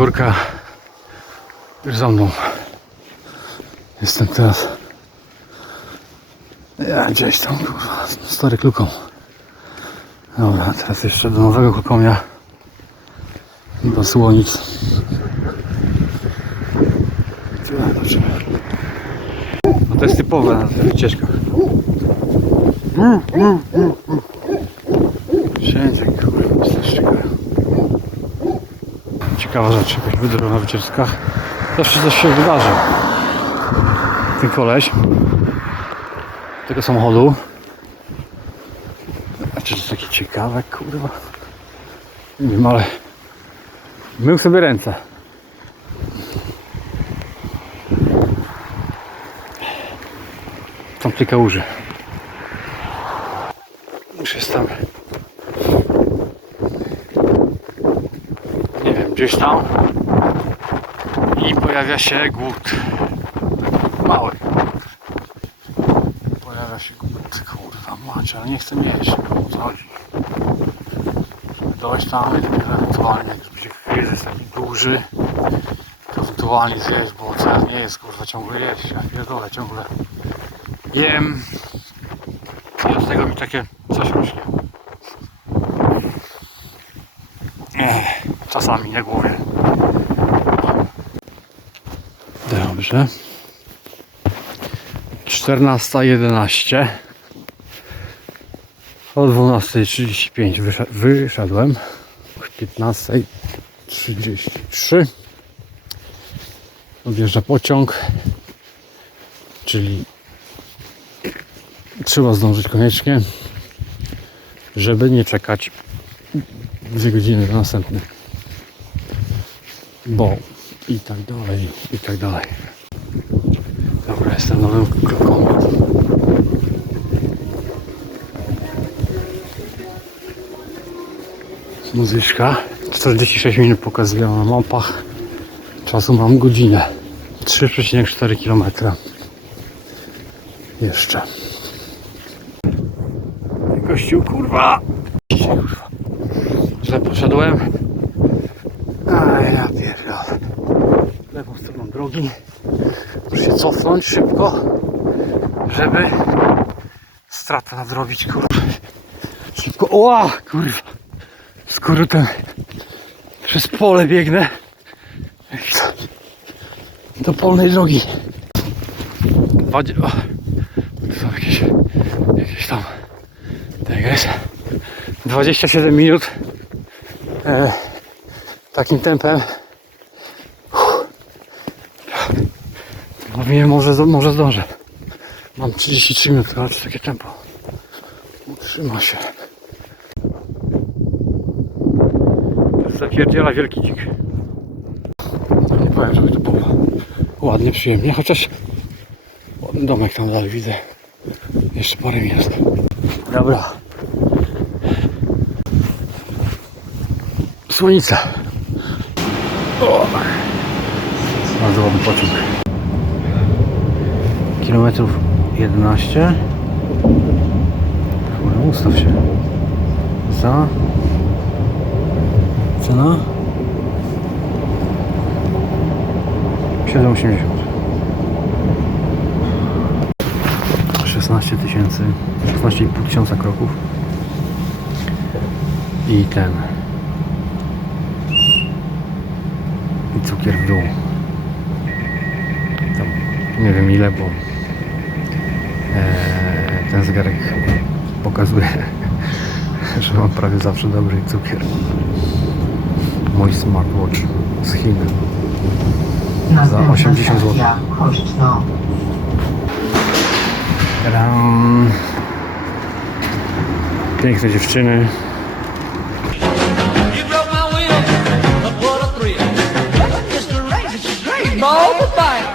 górka już za mną. Jestem teraz. Ja gdzieś tam, kurwa, stary kluką. Dobra, teraz jeszcze do nowego klukomia. Do słonic. No to jest typowe na tych mm, mm, mm. Ciekawa rzecz, jakaś wydroga na wycieczkach. Zawsze coś się wydarzy. Ten koleś tego samochodu. A czy to jest takie ciekawe, kurwa? Nie wiem, ale mył sobie ręce. Tam przy kałuży. Już jest tam. Nie wiem, gdzieś tam. I pojawia się głód. Mały. Pojawia się głód. Kurwa macie, ale nie chcę jeść. O co chodzi? Dojść tam ewentualnie, jak będzie kryzys taki duży, to ewentualnie zjeść, bo ocean nie jest kurwa ciągle jeść. Ja pierdolę ciągle jem. I z tego mi takie coś rośnie. Ech, czasami na głowie. Dobrze. 14.11 O 12.35 wysza- wyszedłem O 15.33 Odjeżdża pociąg Czyli Trzeba zdążyć koniecznie Żeby nie czekać Dwie godziny na następny Bo i tak dalej, i tak dalej Dobra, jestem nowym kroką. Muzyczka. 46 minut pokazuje na mapach. Czasu mam godzinę. 3,4 km. Jeszcze. Gościu! Kurwa. Źle poszedłem. Ja pierdolę. Lewą stroną drogi. Muszę się cofnąć szybko, żeby stratę nadrobić, kurwa. Szybko, oła, kurwa. Skrótem przez pole biegnę do polnej drogi. Dwadzie... O, tu są jakieś, jakieś tam, jest. 27 minut e, takim tempem wiem, może, może zdążę. Mam 33 minut, ale to takie tempo. Utrzyma się. Zapierdziela wielki dzik. No nie powiem, żeby to było ładnie, przyjemnie, chociaż ładny domek tam dalej widzę. Jeszcze parę minut. Dobra. Słonica. O. Bardzo ładny pociąg. Kilometrów 11 Kurde, ustaw się. Za. Cena? 7,80 16 tysięcy 16,5 tysiąca kroków. I ten i cukier w dół tam nie wiem ile, bo e, ten zegarek pokazuje, że mam prawie zawsze dobry cukier. Mój smartwatch z Chin. Następna 80 zł. Tadam. Piękne dziewczyny. Multiply. the.